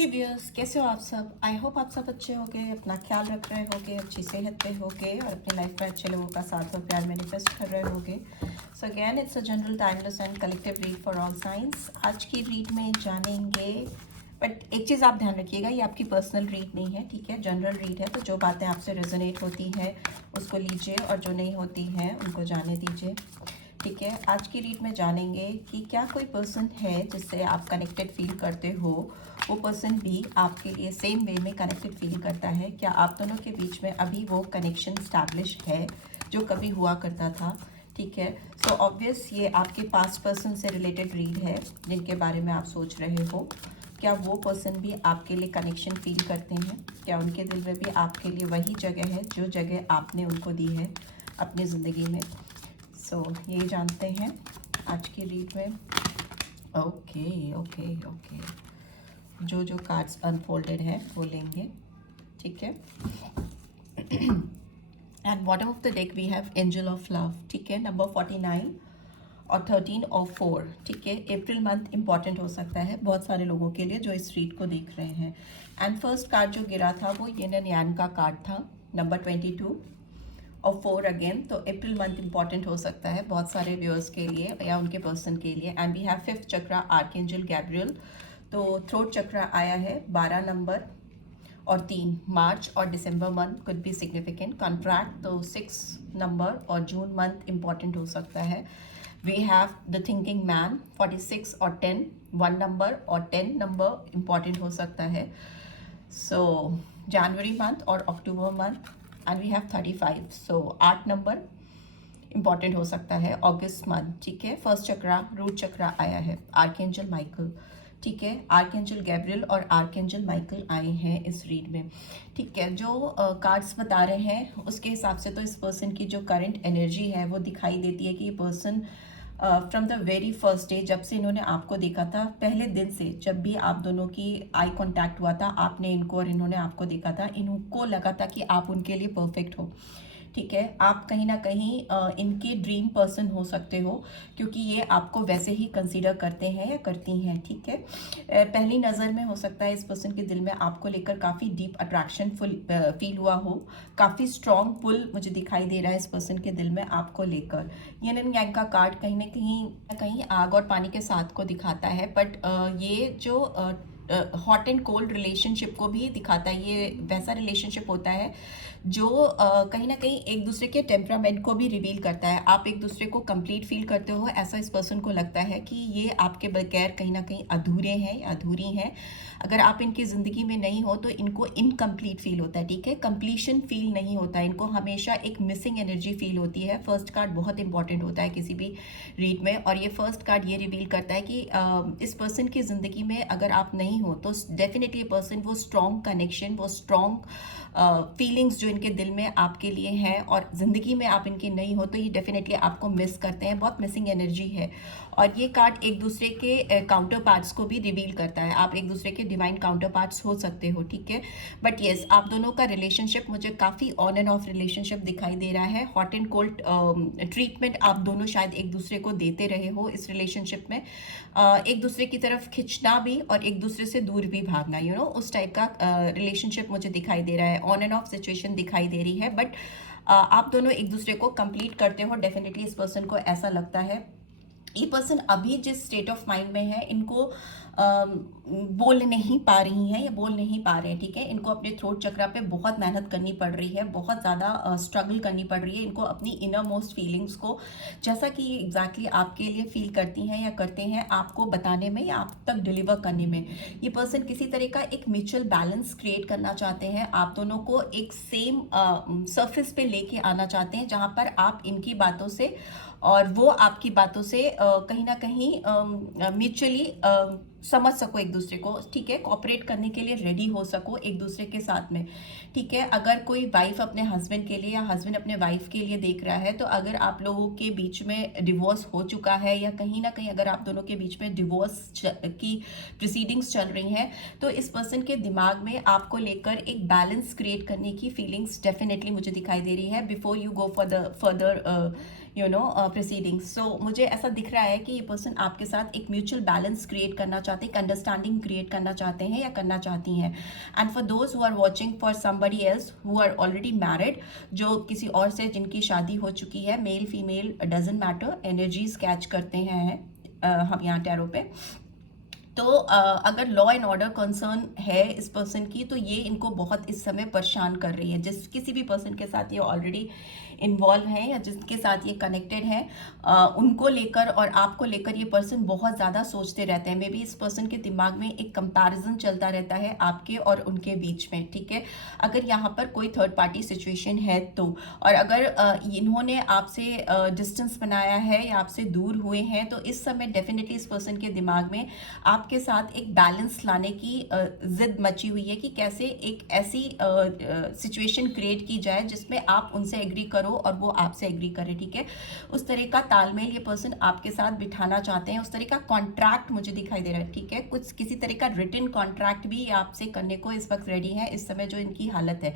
हे viewers, कैसे हो आप सब। आई होप आप सब अच्छे होंगे, अपना ख्याल रख रहे होंगे, अच्छी सेहत पे होंगे और अपनी लाइफ में अच्छे लोगों का साथ और प्यार मैनिफेस्ट कर रहे होंगे। So again it's a general timeless and collective read for all science. आज की रीड में जानेंगे, बट एक चीज़ आप ध्यान रखिएगा, ये आपकी पर्सनल रीड नहीं है, ठीक है। जनरल रीड है, तो जो बातें आपसे रेजोनेट होती हैं उसको लीजिए और जो नहीं होती हैं उनको जाने दीजिए, ठीक है। आज की रीड में जानेंगे कि क्या कोई पर्सन है जिससे आप कनेक्टेड फील करते हो, वो पर्सन भी आपके लिए सेम वे में कनेक्टेड फील करता है। क्या आप दोनों के बीच में अभी वो कनेक्शन स्टैब्लिश है जो कभी हुआ करता था, ठीक है। सो ऑब्वियस ये आपके पास्ट पर्सन से रिलेटेड रीड है जिनके बारे में आप सोच रहे हो। क्या वो पर्सन भी आपके लिए कनेक्शन फील करते हैं? क्या उनके दिल में भी आपके लिए वही जगह है जो जगह आपने उनको दी है अपनी ज़िंदगी में? सो ये जानते हैं आज की रीड में। ओके ओके ओके, जो जो कार्ड्स अनफोल्डेड है वो लेंगे, ठीक है। And bottom of the deck we have angel of love, ठीक है, नंबर 49 और 13 और 4, ठीक है। अप्रैल मंथ इंपॉर्टेंट हो सकता है बहुत सारे लोगों के लिए जो इस रीड को देख रहे हैं। एंड फर्स्ट कार्ड जो गिरा था वो यिन एंड यांग का कार्ड था, नंबर 22 और 4 अगेन। तो अप्रैल मंथ इंपॉर्टेंट हो सकता है बहुत सारे व्यूअर्स के लिए या उनके पर्सन के लिए। And we have fifth chakra archangel Gabriel. तो थ्रोट चक्रा आया है 12 नंबर और 3 मार्च और December month could be significant. Contract तो 6 नंबर और जून मंथ इंपॉर्टेंट हो सकता है। We have the thinking man 46 और 10, 1 नंबर और 10 नंबर इंपॉर्टेंट हो सकता है। सो जनवरी मंथ और October month and we have 35, so 8 number important हो सकता है अगस्त मंथ, ठीक है। फर्स्ट चक्रा रूट चक्रा आया है आर्कएंजल माइकल, ठीक है। आर्कएंजल गैब्रियल और आर्कएंजल माइकल आए हैं इस रीड में, ठीक है। जो कार्ड्स बता रहे हैं उसके हिसाब से तो इस पर्सन की जो करंट एनर्जी है वो दिखाई देती है कि ये person from the very first day, जब से इन्होंने आपको देखा था, पहले दिन से जब भी आप दोनों की आई कांटेक्ट हुआ था, आपने इनको और इन्होंने आपको देखा था, इनको लगा था कि आप उनके लिए परफेक्ट हो, ठीक है। आप कहीं ना कहीं इनके ड्रीम पर्सन हो सकते हो क्योंकि ये आपको वैसे ही कंसीडर करते हैं या करती हैं, ठीक है। पहली नज़र में हो सकता है इस पर्सन के दिल में आपको लेकर काफ़ी डीप अट्रैक्शन फील हुआ हो, काफ़ी स्ट्रॉन्ग पुल मुझे दिखाई दे रहा है इस पर्सन के दिल में आपको लेकर। यिन एंड यांग का कार्ड कहीं ना कहीं आग और पानी के साथ को दिखाता है, बट ये जो हॉट एंड कोल्ड रिलेशनशिप को भी दिखाता है। ये वैसा रिलेशनशिप होता है जो कहीं ना कहीं एक दूसरे के टेम्परामेंट को भी रिवील करता है। आप एक दूसरे को कंप्लीट फील करते हो, ऐसा इस पर्सन को लगता है कि ये आपके बगैर कहीं ना कहीं अधूरे हैं या अधूरी हैं। अगर आप इनकी ज़िंदगी में नहीं हो तो इनको इनकम्प्लीट फील होता है, ठीक है। कंप्लीशन फील नहीं होता, इनको हमेशा एक मिसिंग एनर्जी फील होती है। फर्स्ट कार्ड बहुत इंपॉर्टेंट होता है किसी भी रीड में, और ये फर्स्ट कार्ड ये रिवील करता है कि इस पर्सन की ज़िंदगी में अगर आप नहीं हो तो डेफिनेटली पर्सन वो स्ट्रॉन्ग कनेक्शन, वो स्ट्रॉन्ग फीलिंग्स जो इनके दिल में आपके लिए हैं और ज़िंदगी में आप इनकी नहीं हो तो ये डेफिनेटली आपको मिस करते हैं, बहुत मिसिंग एनर्जी है। और ये कार्ड एक दूसरे के काउंटर पार्ट्स को भी रिवील करता है, आप एक दूसरे के डिवाइन काउंटर पार्ट्स हो सकते हो, ठीक है। बट येस, आप दोनों का रिलेशनशिप मुझे काफ़ी ऑन एंड ऑफ रिलेशनशिप दिखाई दे रहा है। हॉट एंड कोल्ड ट्रीटमेंट आप दोनों शायद एक दूसरे को देते रहे हो इस रिलेशनशिप में, एक दूसरे की तरफ खिंचना भी और एक दूसरे से दूर भी भागना, उस टाइप का रिलेशनशिप मुझे दिखाई दे रहा है। ऑन एंड ऑफ सिचुएशन दिखाई दे रही है, बट आप दोनों एक दूसरे को कंप्लीट करते हो, डेफिनेटली इस पर्सन को ऐसा लगता है। ये पर्सन अभी जिस स्टेट ऑफ माइंड में है, इनको बोल नहीं पा रही हैं या बोल नहीं पा रहे हैं, ठीक है। इनको अपने थ्रोट चक्रा पे बहुत मेहनत करनी पड़ रही है, बहुत ज़्यादा स्ट्रगल करनी पड़ रही है इनको अपनी इनर मोस्ट फीलिंग्स को, जैसा कि ये एग्जैक्टली आपके लिए फील करती हैं या करते हैं, आपको बताने में या आप तक डिलीवर करने में। ये पर्सन किसी तरह का एक म्यूचुअल बैलेंस क्रिएट करना चाहते हैं, आप दोनों को एक सेम सरफेस पे लेके आना चाहते हैं जहाँ पर आप इनकी बातों से और वो आपकी बातों से कहीं ना कहीं म्यूचुअली समझ सको एक दूसरे को, ठीक है। कोऑपरेट करने के लिए रेडी हो सको एक दूसरे के साथ में, ठीक है। अगर कोई वाइफ अपने हस्बैंड के लिए या हस्बैंड अपने वाइफ के लिए देख रहा है, तो अगर आप लोगों के बीच में डिवोर्स हो चुका है या कहीं ना कहीं अगर आप दोनों के बीच में डिवोर्स की प्रोसीडिंग्स चल रही हैं, तो इस पर्सन के दिमाग में आपको लेकर एक बैलेंस क्रिएट करने की फीलिंग्स डेफिनेटली मुझे दिखाई दे रही है before you go for the further proceedings. So मुझे ऐसा दिख रहा है कि ये पर्सन आपके साथ एक म्यूचुअल बैलेंस क्रिएट करना चाहते हैं, एक अंडरस्टैंडिंग क्रिएट करना चाहते हैं या करना चाहती हैं। And for those who are watching for somebody else who are already married, जो किसी और से जिनकी शादी हो चुकी है, male female doesn't matter, energies catch करते हैं हम यहाँ टैरो पे। तो अगर लॉ एंड ऑर्डर कंसर्न है इस पर्सन की, तो ये इनको बहुत इस समय परेशान कर रही है। जिस किसी भी पर्सन के साथ ये ऑलरेडी इन्वॉल्व हैं या जिसके साथ ये कनेक्टेड हैं, उनको लेकर और आपको लेकर ये पर्सन बहुत ज़्यादा सोचते रहते हैं। मे बी इस पर्सन के दिमाग में एक कंपैरिजन चलता रहता है आपके और उनके बीच में, ठीक है, अगर यहाँ पर कोई थर्ड पार्टी सिचुएशन है तो। और अगर इन्होंने आपसे डिस्टेंस बनाया है या आपसे दूर हुए हैं, तो इस समय डेफिनेटली इस पर्सन के दिमाग में आपके साथ एक बैलेंस लाने की जिद मची हुई है कि कैसे एक ऐसी सिचुएशन क्रिएट की जाए जिसमें आप उनसे एग्री करो और वो आपसे एग्री करे, ठीक है। उस तरह का तालमेल ये पर्सन आपके साथ बिठाना चाहते हैं, उस तरह का कॉन्ट्रैक्ट मुझे दिखाई दे रहा है, ठीक है। कुछ किसी तरह का रिटन कॉन्ट्रैक्ट भी आपसे करने को इस वक्त रेडी है। इस समय जो इनकी हालत है,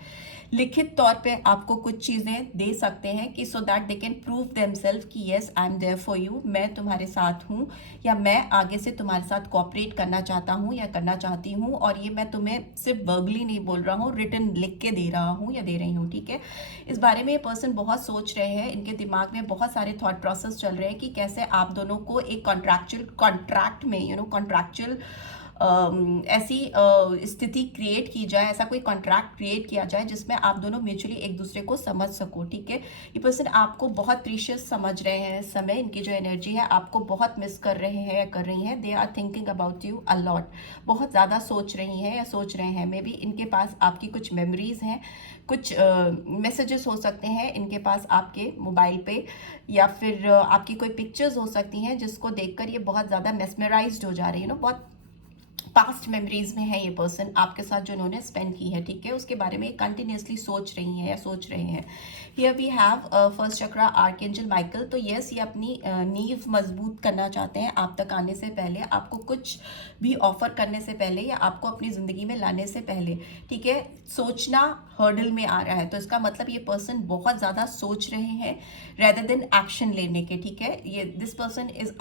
लिखित तौर पे आपको कुछ चीज़ें दे सकते हैं कि so that they can prove themselves कि yes I am there for you, मैं तुम्हारे साथ हूँ या मैं आगे से तुम्हारे साथ कोऑपरेट करना चाहता हूँ या करना चाहती हूँ। और ये मैं तुम्हें सिर्फ वर्बली नहीं बोल रहा हूँ, रिटन लिख के दे रहा हूँ या दे रही हूँ, ठीक है। इस बारे में ये पर्सन बहुत सोच रहे हैं, इनके दिमाग में बहुत सारे थॉट प्रोसेस चल रहे हैं कि कैसे आप दोनों को एक कॉन्ट्रैक्चुअल कॉन्ट्रैक्ट में कॉन्ट्रैक्चुअल ऐसी स्थिति क्रिएट की जाए, ऐसा कोई कॉन्ट्रैक्ट क्रिएट किया जाए जिसमें आप दोनों म्यूचुअली एक दूसरे को समझ सको, ठीक है। ये पर्सन आपको बहुत प्रीशियस समझ रहे हैं इस समय, इनकी जो एनर्जी है आपको बहुत मिस कर रहे हैं या कर रही हैं। They are thinking about you a lot, बहुत ज़्यादा सोच रही हैं या सोच रहे हैं। मे बी इनके पास आपकी कुछ मेमोरीज हैं, कुछ मैसेजेस हो सकते हैं इनके पास आपके मोबाइल पे, या फिर आपकी कोई पिक्चर्स हो सकती हैं जिसको देखकर ये बहुत ज़्यादा मेस्मराइज्ड हो जा रही है, बहुत पास्ट मेमोरीज में है ये पर्सन आपके साथ जो इन्होंने स्पेंड की है, ठीक है, उसके बारे में कंटिन्यूसली सोच रही हैं या सोच रहे हैं। Here we have first chakra archangel Michael. तो यस, ये अपनी नींव मजबूत करना चाहते हैं आप तक आने से पहले, आपको कुछ भी ऑफर करने से पहले या आपको अपनी ज़िंदगी में लाने से पहले, ठीक है। सोचना हर्डल में आ रहा है, तो इसका मतलब ये पर्सन बहुत ज़्यादा सोच रहे हैं रेदर देन एक्शन लेने के, ठीक है। ये this person is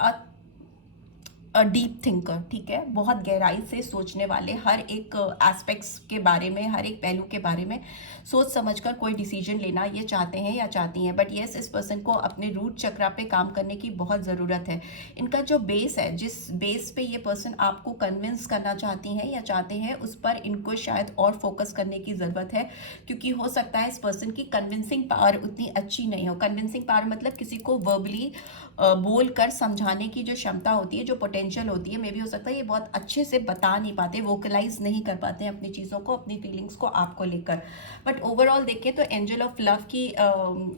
deep thinker, ठीक है, बहुत गहराई से सोचने वाले, हर एक एस्पेक्ट्स के बारे में, हर एक पहलू के बारे में सोच समझकर कोई डिसीजन लेना ये चाहते हैं या चाहती हैं। बट येस, इस पर्सन को अपने रूट चक्रा पे काम करने की बहुत ज़रूरत है। इनका जो बेस है, जिस बेस पे ये पर्सन आपको कन्विंस करना चाहती हैं या चाहते हैं, उस पर इनको शायद और फोकस करने की ज़रूरत है, क्योंकि हो सकता है इस पर्सन की कन्विंसिंग पावर उतनी अच्छी नहीं हो। कन्विंसिंग पावर मतलब किसी को वर्बली बोल कर समझाने की जो क्षमता होती है, जो पोटेंशियल होती है, मे भी हो सकता है ये बहुत अच्छे से बता नहीं पाते, वोकलाइज नहीं कर पाते हैं अपनी चीज़ों को, अपनी फीलिंग्स को आपको लेकर। बट ओवरऑल देखें तो एंजल ऑफ लव की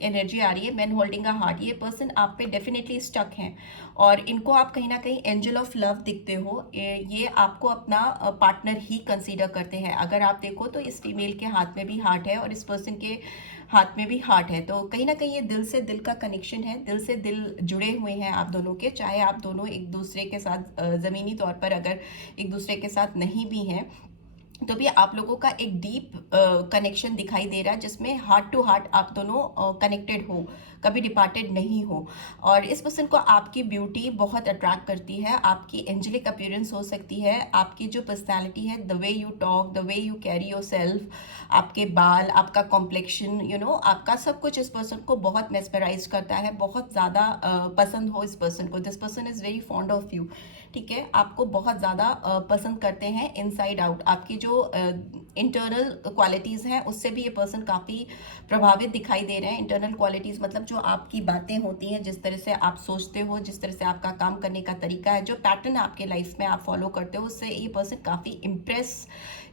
एनर्जी आ रही है, मैन होल्डिंग अ हार्ट। ये पर्सन आप पे डेफिनेटली स्टक हैं और इनको आप कहीं ना कहीं एंजल ऑफ लव दिखते हो। ये आपको अपना पार्टनर ही कंसीडर करते हैं। अगर आप देखो तो इस फीमेल के हाथ में भी हार्ट है और इस पर्सन के हाथ में भी हार्ट है, तो कहीं ना कहीं ये दिल से दिल का कनेक्शन है, दिल से दिल जुड़े हुए हैं आप दोनों के। चाहे आप दोनों एक दूसरे के साथ ज़मीनी तौर पर अगर एक दूसरे के साथ नहीं भी हैं, तो भी आप लोगों का एक डीप कनेक्शन दिखाई दे रहा है, जिसमें हार्ट टू हार्ट आप दोनों कनेक्टेड हो, कभी डिपार्टेड नहीं हो। और इस पर्सन को आपकी ब्यूटी बहुत अट्रैक्ट करती है, आपकी एंजेलिक अपीयरेंस हो सकती है, आपकी जो पर्सनालिटी है, the way you talk, the way you carry your self, आपके बाल, आपका कॉम्प्लेक्शन, आपका सब कुछ इस पर्सन को बहुत मेस्मराइज करता है, बहुत ज़्यादा पसंद हो इस पर्सन को। This person is very fond of you, ठीक है, आपको बहुत ज़्यादा पसंद करते हैं इनसाइड आउट। आपकी जो इंटरनल क्वालिटीज़ हैं उससे भी ये पर्सन काफ़ी प्रभावित दिखाई दे रहे हैं। इंटरनल क्वालिटीज़ मतलब जो आपकी बातें होती हैं, जिस तरह से आप सोचते हो, जिस तरह से आपका काम करने का तरीका है, जो पैटर्न आपके लाइफ में आप फॉलो करते हो, उससे ये पर्सन काफ़ी इम्प्रेस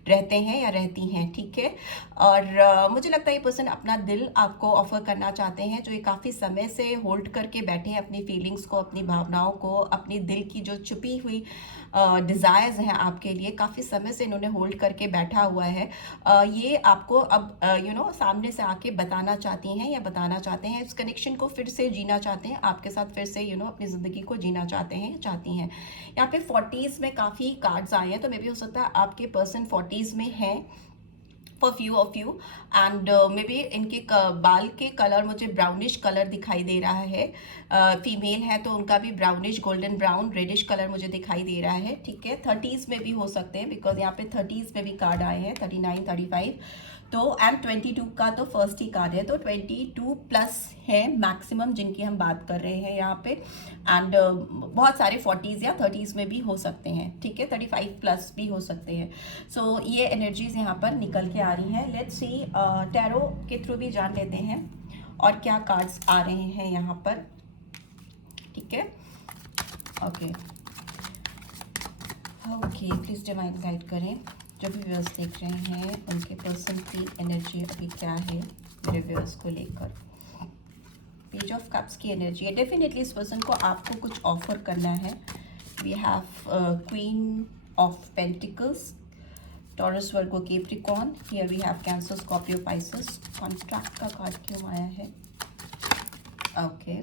रहते हैं या रहती हैं, ठीक है। और मुझे लगता है ये पर्सन अपना दिल आपको ऑफर करना चाहते हैं, जो ये काफ़ी समय से होल्ड करके बैठे हैं अपनी फीलिंग्स को, अपनी भावनाओं को, अपनी दिल की जो छुपी हुई डिज़ायर्स हैं आपके लिए, काफ़ी समय से इन्होंने होल्ड करके बैठा हुआ है। ये आपको अब सामने से आके बताना चाहती हैं या बताना चाहते हैं, इस कनेक्शन को फिर से जीना चाहते हैं, आपके साथ फिर से अपनी ज़िंदगी को जीना चाहते हैं, चाहती हैं। यहाँ पे 40s में काफ़ी कार्ड्स आए हैं, तो मे भी हो सकता है आपके पर्सन 40s में हैं, for few of you and may be इनके बाल के कलर मुझे ब्राउनिश कलर दिखाई दे रहा है। फीमेल है तो उनका भी brownish golden brown reddish colour मुझे दिखाई दे रहा है। ठीक है, 30s में भी हो सकते हैं बिकॉज यहाँ पे 30s में भी कार्ड आए हैं, 39, 35 तो एंड 22 का तो फर्स्ट ही कार्ड है, तो 22 प्लस है मैक्सिमम जिनकी हम बात कर रहे हैं यहाँ पे एंड बहुत सारे 40s या 30s में भी हो सकते हैं। ठीक है, 35 प्लस भी हो सकते हैं। सो ये एनर्जीज यहाँ पर निकल के आ रही हैं। लेट्स सी टैरो के थ्रू भी जान लेते हैं और क्या कार्ड्स आ रहे हैं यहाँ पर। ठीक है, okay okay, please divine guide करें जो भी व्यूअर्स देख रहे हैं उनके पर्सन की एनर्जी अभी क्या है मेरे व्यूअर्स को लेकर। पेज ऑफ कप्स की एनर्जी है, डेफिनेटली इस पर्सन को आपको कुछ ऑफर करना है। We have queen of pentacles, Taurus Virgo Capricorn, here we have Cancer Scorpio Pisces. Contract का कार्ड क्यों आया है? Okay,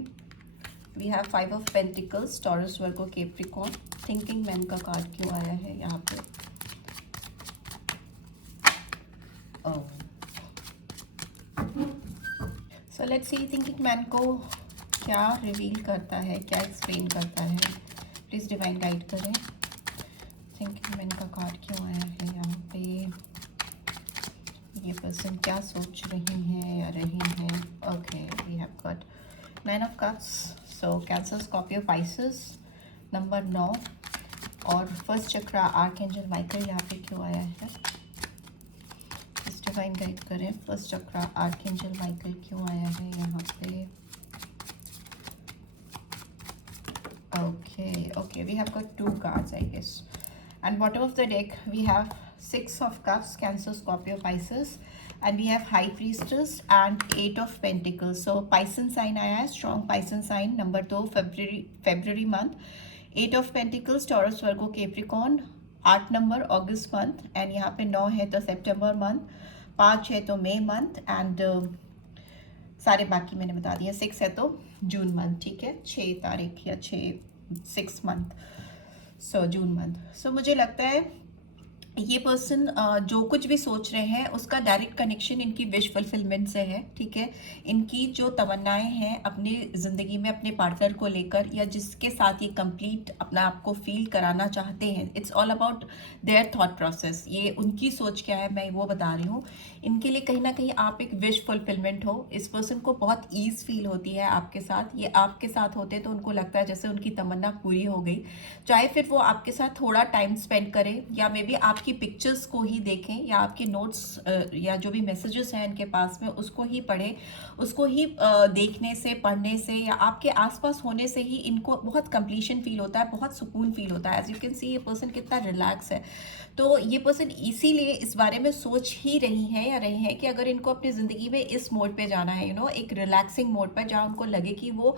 we have 5 of pentacles, Taurus Virgo Capricorn. Thinking man का कार्ड क्यों आया है यहाँ पे? So let's see thinking man को क्या रिवील करता है, क्या एक्सप्लेन करता है। प्लीज़ डिवाइन गाइड करें। थिंकिंग मैन का कार्ड क्यों आया है यहाँ पे? ये पर्सन क्या सोच रही हैं या रही हैं? Okay, we have got 9 of cups, so Cancer Scorpio Pisces number 9 और फर्स्ट चक्रा आर्कएंजल माइकल यहाँ पे क्यों आया है? डिवाइन गाइड करें। फर्स्ट चक्रा आर्कएंजल माइकल क्यों आया है यहाँ पे? Okay okay, we have got 2 cards I guess and bottom of the deck we have 6 of cups, Cancer Scorpio Pisces and we have high priestess and 8 of pentacles. So Piscean sign आया है, strong Piscean sign number 2 February month. 8 of pentacles, Taurus Virgo Capricorn 8 number August month and यहाँ पे 9 है तो सितंबर month, 5 है तो मई month and सारे बाकी मैंने बता दिया। 6 है तो जून मंथ। ठीक है, 6 तारीख या 6 मंथ, सो जून मंथ। सो मुझे लगता है ये पर्सन जो कुछ भी सोच रहे हैं उसका डायरेक्ट कनेक्शन इनकी विश फुलफिलमेंट से है। ठीक है, इनकी जो तमन्नाएं हैं अपनी ज़िंदगी में अपने पार्टनर को लेकर या जिसके साथ ये कंप्लीट अपना आप को फील कराना चाहते हैं, it's all about their thought process. ये उनकी सोच क्या है मैं वो बता रही हूँ। इनके लिए कहीं ना कहीं आप एक विश फुलफिलमेंट हो। इस पर्सन को बहुत ईज फील होती है आपके साथ। ये आपके साथ होते तो उनको लगता है जैसे उनकी तमन्ना पूरी हो गई, चाहे फिर वो आपके साथ थोड़ा टाइम स्पेंड करें या मे बी आपकी पिक्चर्स को ही देखें या आपके नोट्स या जो भी मैसेजेस हैं इनके पास में उसको ही पढ़ें। उसको ही देखने से, पढ़ने से या आपके आसपास होने से ही इनको बहुत कंप्लीशन फील होता है, बहुत सुकून फील होता है। एज यू कैन सी ये पर्सन कितना रिलैक्स है। तो ये पर्सन इसीलिए इस बारे में सोच ही रही हैं या रही हैं कि अगर इनको अपनी ज़िंदगी में इस मोड पे जाना है, एक रिलैक्सिंग मोड पर जहाँ उनको लगे कि वो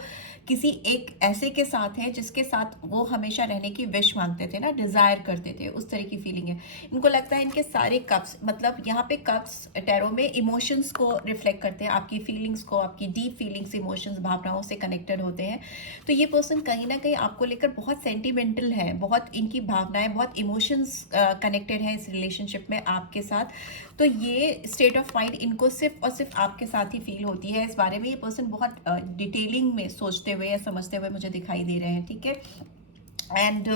किसी एक ऐसे के साथ है जिसके साथ वो हमेशा रहने की विश मांगते थे ना, डिज़ायर करते थे, उस तरह की फीलिंग है। इनको लगता है इनके सारे कप्स, मतलब यहाँ पे कप्स टैरो में इमोशंस को रिफ्लेक्ट करते हैं, आपकी फीलिंग्स को, आपकी डीप फीलिंग्स, इमोशंस, भावनाओं से कनेक्टेड होते हैं। तो ये पर्सन कहीं ना कहीं आपको लेकर बहुत सेंटिमेंटल है, बहुत इनकी भावनाएं, बहुत इमोशंस कनेक्टेड है इस रिलेशनशिप में आपके साथ। तो ये स्टेट ऑफ माइंड इनको सिर्फ और सिर्फ आपके साथ ही फील होती है। इस बारे में ये पर्सन बहुत डिटेलिंग में सोचते हुए या समझते हुए मुझे दिखाई दे रहे हैं। ठीक है, एंड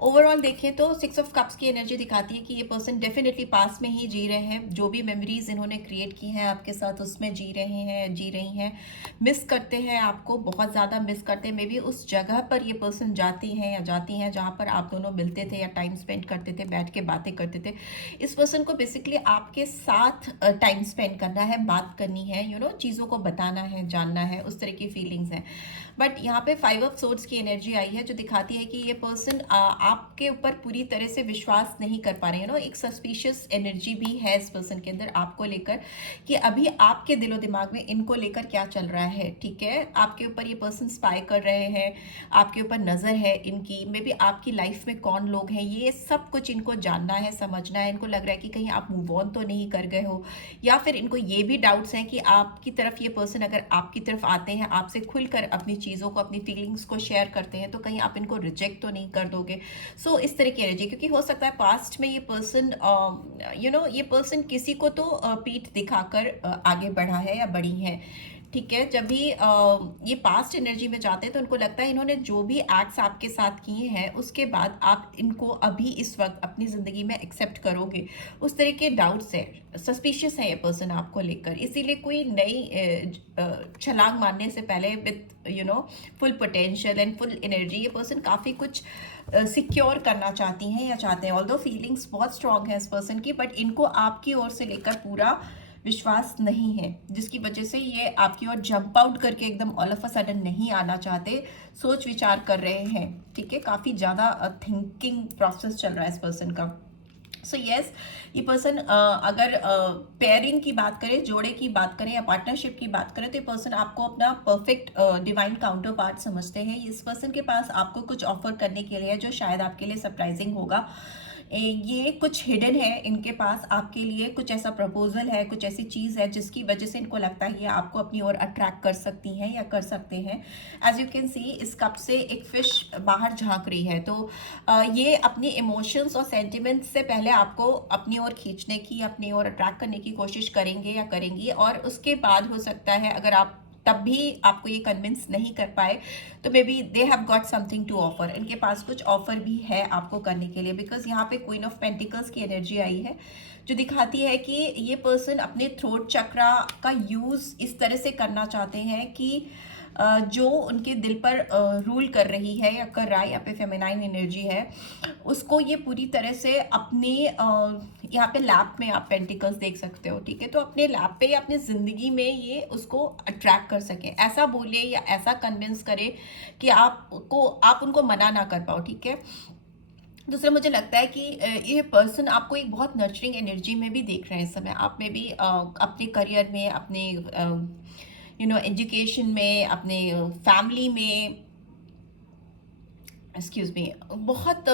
ओवरऑल देखें तो 6 ऑफ कप्स की एनर्जी दिखाती है कि ये पर्सन डेफिनेटली पास में ही जी रहे हैं। जो भी मेमोरीज इन्होंने क्रिएट की हैं आपके साथ उसमें जी रही हैं। मिस करते हैं, आपको बहुत ज़्यादा मिस करते हैं। मे बी उस जगह पर ये पर्सन जाती हैं जहाँ पर आप दोनों मिलते थे या टाइम स्पेंड करते थे, बैठ के बातें करते थे। इस पर्सन को बेसिकली आपके साथ टाइम स्पेंड करना है, बात करनी है, चीज़ों को बताना है, जानना है, उस तरह की फीलिंग्स हैं। बट यहाँ पे 5 ऑफ सोर्ड्स की एनर्जी आई है जो दिखाती है कि ये पर्सन आपके ऊपर पूरी तरह से विश्वास नहीं कर पा रहे हैं। एक सस्पिशियस एनर्जी भी है इस पर्सन के अंदर आपको लेकर कि अभी आपके दिलो दिमाग में इनको लेकर क्या चल रहा है। ठीक है, आपके ऊपर ये पर्सन स्पाई कर रहे हैं, आपके ऊपर नज़र है इनकी। मे बी आपकी लाइफ में कौन लोग हैं ये सब कुछ इनको जानना है, समझना है। इनको लग रहा है कि कहीं आप मूव ऑन तो नहीं कर गए हो, या फिर इनको ये भी डाउट्स हैं कि आपकी तरफ ये पर्सन अगर आपकी तरफ आते हैं, आपसे खुलकर अपनी चीज़ों को, अपनी फीलिंग्स को शेयर करते हैं, तो कहीं आप इनको रिजेक्ट रिजेक्ट तो नहीं कर दोगे। सो इस तरह की एनर्जी, क्योंकि हो सकता है पास्ट में ये पर्सन ये पर्सन किसी को तो पीठ दिखाकर आगे बढ़ा है या बढ़ी है, ठीक है। जब भी ये पास्ट एनर्जी में जाते हैं तो उनको लगता है इन्होंने जो भी एक्ट्स आपके साथ किए हैं उसके बाद आप इनको अभी इस वक्त अपनी ज़िंदगी में एक्सेप्ट करोगे, उस तरह के डाउट्स है, सस्पिशियस है ये पर्सन आपको लेकर। इसीलिए कोई नई छलांग मारने से पहले with full potential and full energy ये पर्सन काफ़ी कुछ सिक्योर करना चाहती हैं या चाहते हैं। ऑल्दो फीलिंग्स बहुत स्ट्रांग है इस पर्सन की, बट इनको आपकी ओर से लेकर पूरा विश्वास नहीं है, जिसकी वजह से ये आपकी ओर जंप आउट करके एकदम ऑल ऑफ अ सडन नहीं आना चाहते, सोच विचार कर रहे हैं, ठीक है। काफ़ी ज़्यादा थिंकिंग प्रोसेस चल रहा है इस पर्सन का। सो यस, ये पर्सन अगर पेयरिंग की बात करें, जोड़े की बात करें या पार्टनरशिप की बात करें, तो ये पर्सन आपको अपना परफेक्ट डिवाइन काउंटर पार्ट समझते हैं। इस पर्सन के पास आपको कुछ ऑफर करने के लिए जो शायद आपके लिए सरप्राइजिंग होगा। ये कुछ हिडन है इनके पास आपके लिए, कुछ ऐसा प्रपोजल है, कुछ ऐसी चीज़ है जिसकी वजह से इनको लगता है ये आपको अपनी ओर अट्रैक्ट कर सकती हैं या कर सकते हैं। एज यू कैन सी इस कप से एक फिश बाहर झांक रही है, तो ये अपनी इमोशंस और सेंटिमेंट्स से पहले आपको अपनी ओर खींचने की, अपनी ओर अट्रैक्ट करने की कोशिश करेंगे या करेंगी, और उसके बाद हो सकता है अगर आप तब भी आपको ये कन्विंस नहीं कर पाए तो maybe they have got something to offer. इनके पास कुछ ऑफर भी है आपको करने के लिए, बिकॉज यहाँ पे क्वीन ऑफ पेंटिकल्स की एनर्जी आई है जो दिखाती है कि ये पर्सन अपने थ्रोट चक्रा का यूज़ इस तरह से करना चाहते हैं कि जो उनके दिल पर रूल कर रही है या कर रहा है, यहाँ पे फेमिनाइन एनर्जी है, उसको ये पूरी तरह से अपने यहाँ पे लैप में आप पेंटिकल्स देख सकते हो, ठीक है। तो अपने लैप पे या अपनी ज़िंदगी में ये उसको अट्रैक्ट कर सकें, ऐसा बोले या ऐसा कन्विंस करे कि आप उनको मना ना कर पाओ, ठीक है। दूसरा मुझे लगता है कि ये पर्सन आपको एक बहुत नर्चरिंग एनर्जी में भी देख रहे हैं इस समय। आप में भी अपने करियर में, अपने एजुकेशन में, अपने फैमिली में, एक्सक्यूज मी, बहुत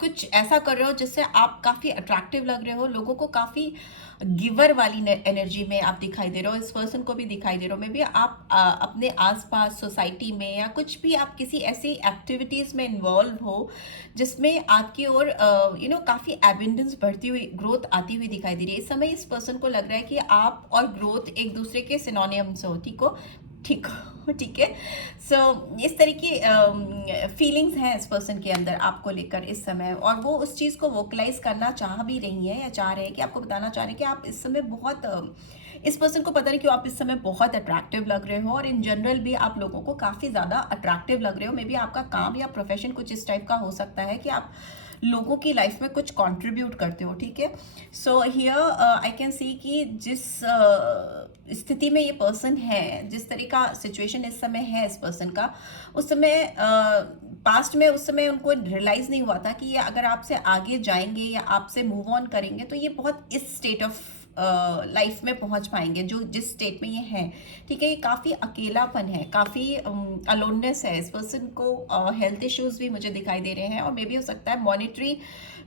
कुछ ऐसा कर रहे हो जिससे आप काफ़ी अट्रैक्टिव लग रहे हो, लोगों को काफ़ी गिवर वाली एनर्जी में आप दिखाई दे रहे हो, इस पर्सन को भी दिखाई दे रहे हो। मे बी आप अपने आसपास सोसाइटी में या कुछ भी आप किसी ऐसी एक्टिविटीज़ में इन्वॉल्व हो जिसमें आपकी ओर काफ़ी एबिंडेंस बढ़ती हुई, ग्रोथ आती हुई दिखाई दे रही है। इस समय इस पर्सन को लग रहा है कि आप और ग्रोथ एक दूसरे के सिनोनियम्स हो, ठीक है। सो इस तरह की फीलिंग्स हैं इस पर्सन के अंदर आपको लेकर इस समय, और वो उस चीज़ को वोकलाइज करना चाह भी रही है या चाह रहे हैं कि आपको बताना चाह रहे हैं कि आप इस समय बहुत इस पर्सन को पता नहीं क्यों आप इस समय बहुत अट्रैक्टिव लग रहे हो, और इन जनरल भी आप लोगों को काफ़ी ज़्यादा अट्रैक्टिव लग रहे हो। मे बी आपका काम या प्रोफेशन कुछ इस टाइप का हो सकता है कि आप लोगों की लाइफ में कुछ कंट्रीब्यूट करते हो, ठीक है। So here I can see कि जिस स्थिति में ये पर्सन है, जिस तरह का सिचुएशन इस समय है इस पर्सन का, उस समय पास्ट में उस समय उनको रियलाइज़ नहीं हुआ था कि ये अगर आपसे आगे जाएंगे या आपसे मूव ऑन करेंगे तो ये बहुत इस स्टेट ऑफ लाइफ में पहुंच पाएंगे जो जिस स्टेट में ये हैं, ठीक है। ये काफ़ी अकेलापन है, काफ़ी अलोननेस है इस पर्सन को। हेल्थ इश्यूज भी मुझे दिखाई दे रहे हैं, और मे भी हो सकता है मॉनिटरी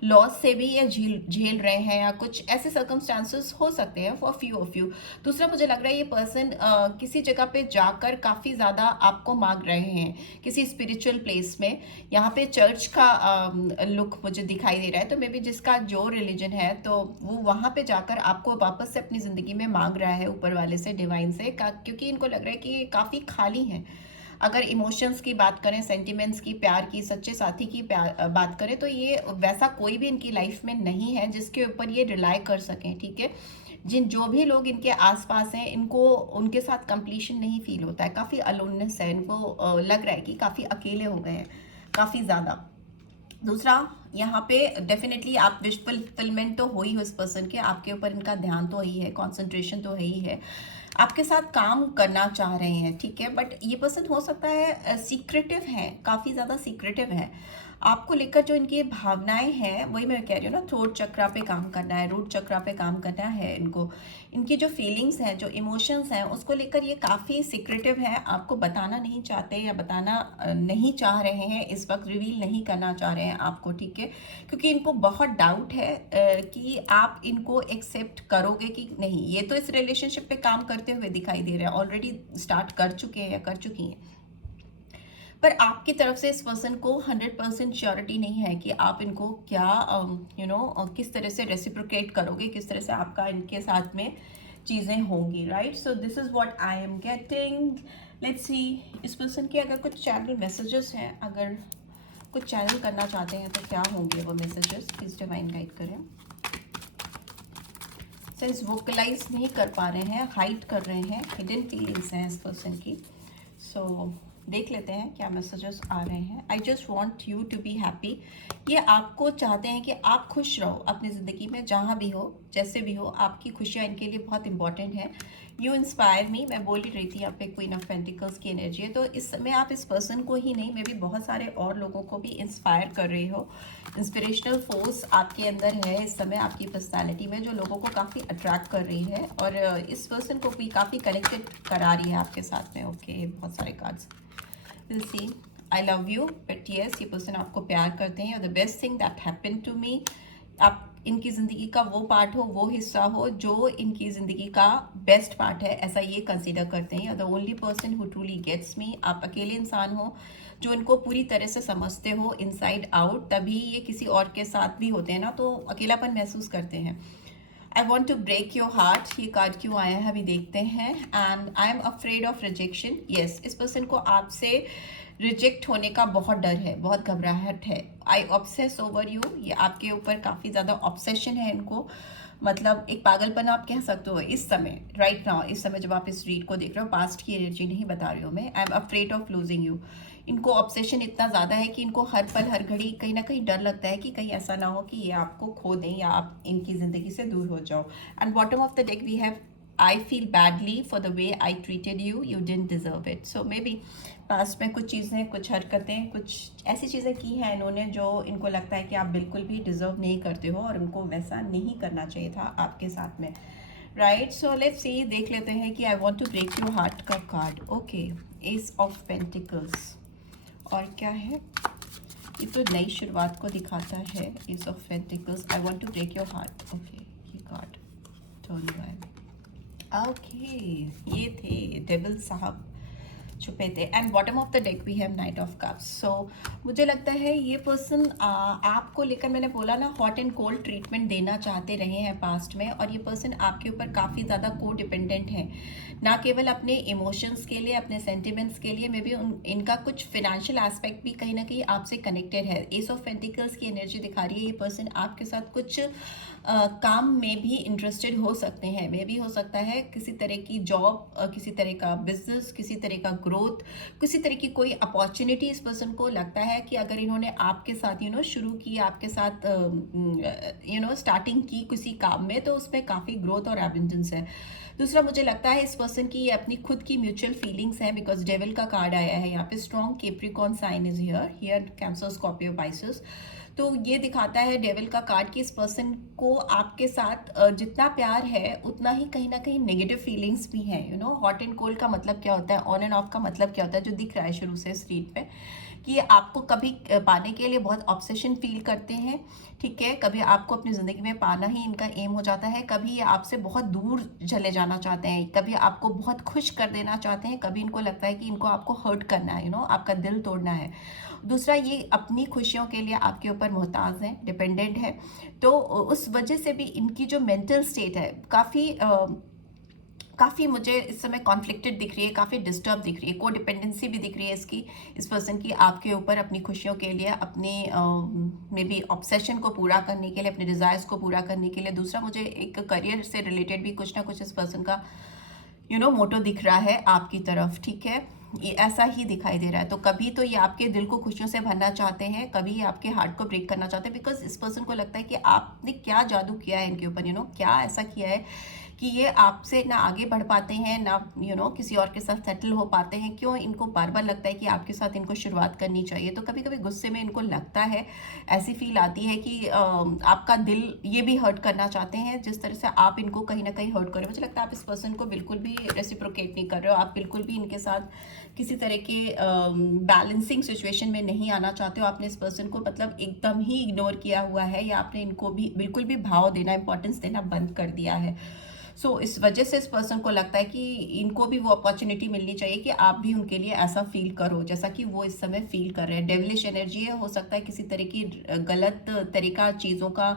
लॉस से भी ये झेल रहे हैं, या कुछ ऐसे सर्कमस्टांसेस हो सकते हैं फॉर फ्यू। दूसरा मुझे लग रहा है ये पर्सन किसी जगह पे जाकर काफ़ी ज़्यादा आपको मांग रहे हैं, किसी स्पिरिचुअल प्लेस में। यहाँ पे चर्च का लुक मुझे दिखाई दे रहा है, तो मे बी जिसका जो रिलीजन है तो वो वहाँ पे जाकर आपको वापस से अपनी ज़िंदगी में मांग रहा है ऊपर वाले से, डिवाइन से, क्योंकि इनको लग रहा है कि ये काफ़ी खाली हैं। अगर इमोशंस की बात करें, सेंटिमेंट्स की, प्यार की, सच्चे साथी की बात करें, तो ये वैसा कोई भी इनकी लाइफ में नहीं है जिसके ऊपर ये रिलाई कर सकें, ठीक है। जो भी लोग इनके आसपास हैं, इनको उनके साथ कंप्लीशन नहीं फील होता है, काफ़ी अलोननेस है, इनको लग रहा है कि काफ़ी अकेले हो गए हैं, काफ़ी ज़्यादा। दूसरा, यहाँ पे डेफिनेटली आप विश फुलफिलमेंट तो हो ही हो इस पर्सन के, आपके ऊपर इनका ध्यान तो ही है, कॉन्सेंट्रेशन तो है ही है, आपके साथ काम करना चाह रहे हैं, ठीक है। बट ये पर्सन हो सकता है सीक्रेटिव है, काफ़ी ज़्यादा सीक्रेटिव है आपको लेकर। जो इनकी भावनाएं हैं वही मैं कह रही हूँ ना, थ्रोट चक्रा पे काम करना है, रूट चक्रा पे काम करना है इनको। इनकी जो फीलिंग्स हैं, जो इमोशंस हैं, उसको लेकर ये काफ़ी सीक्रेटिव है, आपको बताना नहीं चाहते या बताना नहीं चाह रहे हैं, इस वक्त रिवील नहीं करना चाह रहे हैं आपको, ठीक है। क्योंकि इनको बहुत डाउट है कि आप इनको एक्सेप्ट करोगे कि नहीं। ये तो इस रिलेशनशिप पे काम करते हुए दिखाई दे रहे हैं, ऑलरेडी स्टार्ट कर चुके हैं या कर चुकी हैं, पर आपकी तरफ से इस पर्सन को 100% श्योरिटी नहीं है कि आप इनको क्या किस तरह से रेसिप्रोकेट करोगे, किस तरह से आपका इनके साथ में चीज़ें होंगी, right? So this is what I am getting. Let's see इस पर्सन के अगर कुछ चैनल मैसेजेस हैं, अगर कुछ चैनल करना चाहते हैं तो क्या होंगे वो मैसेजेस, प्लीज डिवाइन गाइड करें। सेंस वोकलाइज नहीं कर पा रहे हैं, हाइड कर रहे हैं, हिडन फीलिंग्स हैं इस पर्सन की। सो देख लेते हैं क्या मैसेजेस आ रहे हैं। I just want you to be happy. ये आपको चाहते हैं कि आप खुश रहो अपनी ज़िंदगी में, जहाँ भी हो, जैसे भी हो, आपकी खुशियाँ इनके लिए बहुत इंपॉर्टेंट है। यू इंस्पायर मी, मैं बोल ही रही थी, यहाँ पे क्वीन ऑफ पेंटिकल्स की एनर्जी है। तो इस समय आप इस पर्सन को ही नहीं, मे भी बहुत सारे और लोगों को भी इंस्पायर कर रही हो। इंस्पिरेशनल फोर्स आपके अंदर है इस समय, आपकी पर्सनालिटी में, जो लोगों को काफ़ी अट्रैक्ट कर रही है और इस पर्सन को भी काफ़ी कनेक्टेड करा रही है आपके साथ में। ओके, बहुत सारे cards. Will see. I love you, but yes, ये पर्सन आपको प्यार करते हैं। और the best thing that happen to me, आप इनकी ज़िंदगी का वो पार्ट हो, वो हिस्सा हो जो इनकी ज़िंदगी का बेस्ट पार्ट है, ऐसा ये कंसीडर करते हैं। The only person who truly gets me, आप अकेले इंसान हो जो इनको पूरी तरह से समझते हो इनसाइड आउट, तभी ये किसी और के साथ भी होते हैं ना तो अकेलापन महसूस करते हैं। I want to break your heart, ये कार्ड क्यों आया है अभी देखते हैं। And I am afraid of rejection, yes, इस पर्सन को आपसे रिजेक्ट होने का बहुत डर है, बहुत घबराहट है। आई ऑब्सेस ओवर यू, ये आपके ऊपर काफ़ी ज़्यादा ऑब्सेशन है इनको, मतलब एक पागलपन आप कह सकते हो इस समय, राइट नाउ, इस समय जब आप इस रीड को देख रहे हो। पास्ट की एनर्जी नहीं बता रही हूँ मैं। आई am afraid of losing you, इनको ऑब्सेशन इतना ज़्यादा है कि इनको हर पल हर घड़ी कहीं ना कहीं डर लगता है कि कहीं ऐसा ना हो कि ये आपको खो दें या आप इनकी ज़िंदगी से दूर हो जाओ। And bottom of the deck we have I feel badly for the way I treated you, you didn't deserve it. So maybe past में कुछ चीज़ें, कुछ हरकतें, कुछ ऐसी चीज़ें की हैं इन्होंने जो इनको लगता है कि आप बिल्कुल भी डिजर्व नहीं करते हो और उनको वैसा नहीं करना चाहिए था आपके साथ में, राइट? सो लेट्स सी, देख लेते हैं कि I want to break your heart का card. Okay, ace of pentacles, और क्या है ये तो नई शुरुआत को दिखाता है। Ace of pentacles, I want to break your heart. Okay, ये कार्ड टर्न हुआ है। ओके, ये थे डेविल साहब छुपे थे। And bottom of the deck we have knight of cups. So मुझे लगता है ये पर्सन आपको लेकर, मैंने बोला ना, हॉट एंड कोल्ड ट्रीटमेंट देना चाहते रहे हैं पास्ट में, और ये पर्सन आपके ऊपर काफ़ी ज़्यादा को डिपेंडेंट है, ना केवल अपने इमोशंस के लिए, अपने सेंटिमेंट्स के लिए, मे बी इनका कुछ फिनेंशियल एस्पेक्ट भी कहीं ना कहीं आपसे कनेक्टेड है। एस ऑफ पेंटिकल्स की एनर्जी दिखा रही है ये पर्सन आपके साथ कुछ काम में भी इंटरेस्टेड हो सकते हैं। मे भी हो सकता है किसी तरह की जॉब, किसी तरह का बिजनेस, किसी तरह का ग्रोथ, किसी तरह की कोई अपॉर्चुनिटी इस पर्सन को लगता है कि अगर इन्होंने आपके साथ शुरू की, आपके साथ स्टार्टिंग की किसी काम में, तो उसमें काफ़ी ग्रोथ और एबंडेंस है। दूसरा, मुझे लगता है इस पर्सन की अपनी खुद की म्यूचुअल फीलिंग्स हैं, बिकॉज डेविल का कार्ड आया है यहाँ पे। Strong Capricorn sign is here Cancer, Scorpio, Pisces. तो ये दिखाता है डेविल का कार्ड कि इस पर्सन को आपके साथ जितना प्यार है उतना ही कहीं ना कहीं नेगेटिव फीलिंग्स भी हैं। हॉट एंड कोल्ड का मतलब क्या होता है, ऑन एंड ऑफ का मतलब क्या होता है, जो दिख रहा है शुरू से इस रीड पे, कि ये आपको कभी पाने के लिए बहुत ऑब्सेशन फील करते हैं, ठीक है। कभी आपको अपनी ज़िंदगी में पाना ही इनका एम हो जाता है, कभी ये आपसे बहुत दूर चले जाना चाहते हैं, कभी आपको बहुत खुश कर देना चाहते हैं, कभी इनको लगता है कि इनको आपको हर्ट करना है, आपका दिल तोड़ना है। दूसरा, ये अपनी खुशियों के लिए आपके ऊपर मोहताज हैं, डिपेंडेंट है। तो उस वजह से भी इनकी जो मेंटल स्टेट है काफ़ी मुझे इस समय कॉन्फ्लिक्टेड दिख रही है, काफ़ी डिस्टर्ब दिख रही है, को डिपेंडेंसी भी दिख रही है इसकी, इस पर्सन की आपके ऊपर, अपनी खुशियों के लिए, अपने मे बी ऑब्सेशन को पूरा करने के लिए, अपने डिज़ायर्स को पूरा करने के लिए। दूसरा, मुझे एक करियर से रिलेटेड भी कुछ ना कुछ इस पर्सन का मोटो दिख रहा है आपकी तरफ, ठीक है। ये ऐसा ही दिखाई दे रहा है। तो कभी तो ये आपके दिल को खुशियों से भरना चाहते हैं, कभी ये आपके हार्ट को ब्रेक करना चाहते हैं, बिकॉज इस पर्सन को लगता है कि आपने क्या जादू किया है इनके ऊपर, क्या ऐसा किया है कि ये आपसे ना आगे बढ़ पाते हैं, ना किसी और के साथ सेटल हो पाते हैं। क्यों इनको बार बार लगता है कि आपके साथ इनको शुरुआत करनी चाहिए। तो कभी कभी गुस्से में इनको लगता है, ऐसी फील आती है कि आपका दिल ये भी हर्ट करना चाहते हैं, जिस तरह से आप इनको कहीं ना कहीं हर्ट करें। मुझे लगता है आप इस पर्सन को बिल्कुल भी रेसिप्रोकेट नहीं कर रहे हो, आप बिल्कुल भी इनके साथ किसी तरह के बैलेंसिंग सिचुएशन में नहीं आना चाहते हो। आपने इस पर्सन को मतलब एकदम ही इग्नोर किया हुआ है, या आपने इनको भी बिल्कुल भी भाव देना, इंपॉर्टेंस देना बंद कर दिया है। सो इस वजह से इस पर्सन को लगता है कि इनको भी वो अपॉर्चुनिटी मिलनी चाहिए कि आप भी उनके लिए ऐसा फील करो जैसा कि वो इस समय फील कर रहे हैं। डेविलिश एनर्जी है, हो सकता है किसी तरह की गलत तरीका चीज़ों का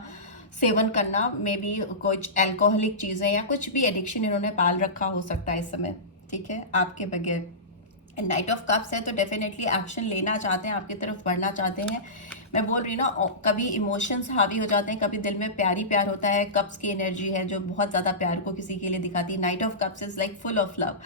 सेवन करना, मे बी कुछ अल्कोहलिक चीज़ें या कुछ भी एडिक्शन इन्होंने पाल रखा हो सकता है इस समय, ठीक है, आपके बगैर। नाइट ऑफ कप्स है तो डेफिनेटली एक्शन लेना चाहते हैं, आपकी तरफ बढ़ना चाहते हैं। मैं बोल रही हूँ ना, कभी इमोशंस हावी हो जाते हैं, कभी दिल में प्यार ही प्यार होता है। कप्स की एनर्जी है जो बहुत ज़्यादा प्यार को किसी के लिए दिखाती है। Night of cups is like full of love,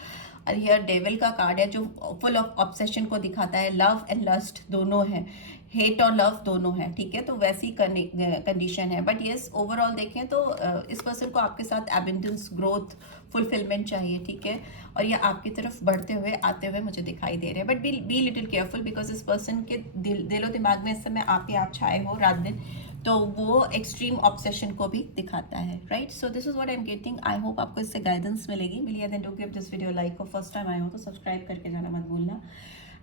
और हियर डेविल का कार्ड है जो फुल ऑफ ऑब्सेशन को दिखाता है। लव एंड लस्ट दोनों है, हेट और लव दोनों है, ठीक है, तो वैसी कंडीशन है। बट येस, ओवरऑल देखें तो इस पर्सन को आपके साथ एबंडेंस, ग्रोथ, फुलफिलमेंट चाहिए, ठीक है, और ये आपकी तरफ बढ़ते हुए आते हुए मुझे दिखाई दे रहे हैं। But be little careful, because इस पर्सन के दिलो दिमाग में इस समय आप ही आप छाए हो रात दिन, तो वो एक्सट्रीम ऑब्सेशन को भी दिखाता है, right. So this is what I am getting. I hope आपको इससे गाइडेंस मिलेगी। Then do give this video like, और फर्स्ट टाइम आए हो तो सब्सक्राइब करके जाना मत भूलना,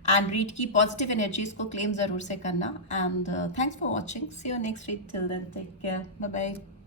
एंड रीड की पॉजिटिव एनर्जीज को क्लेम ज़रूर से करना। And thanks for watching, see you next week, till then take care, bye bye.